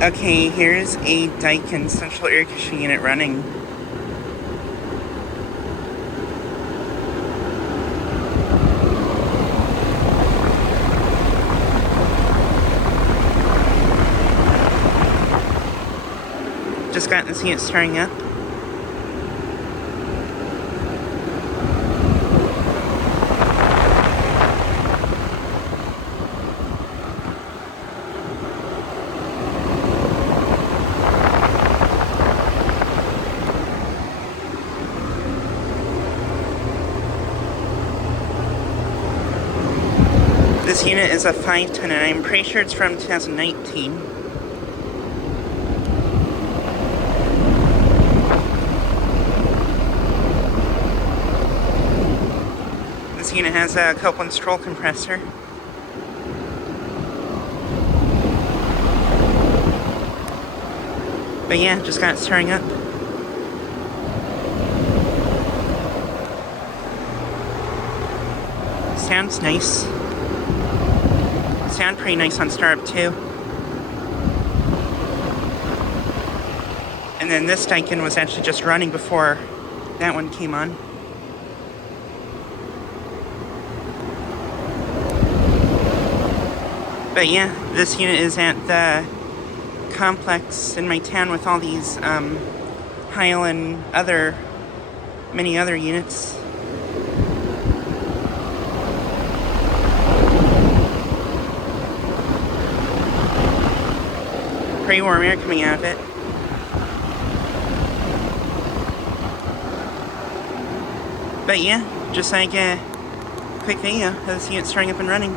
Okay, here's a Daikin central air conditioning unit running. Just got to see it starting up. This unit is a 510 and I'm pretty sure it's from 2019. This unit has a Copeland stroll compressor. But yeah, just got it starting up. Sounds nice. Sound pretty nice on startup too. And then this Daikin was actually just running before that one came on. But yeah, this unit is at the complex in my town with all these Heil and many other units. Pretty warm air coming out of it. But yeah, just like a quick video of this unit starting up and running.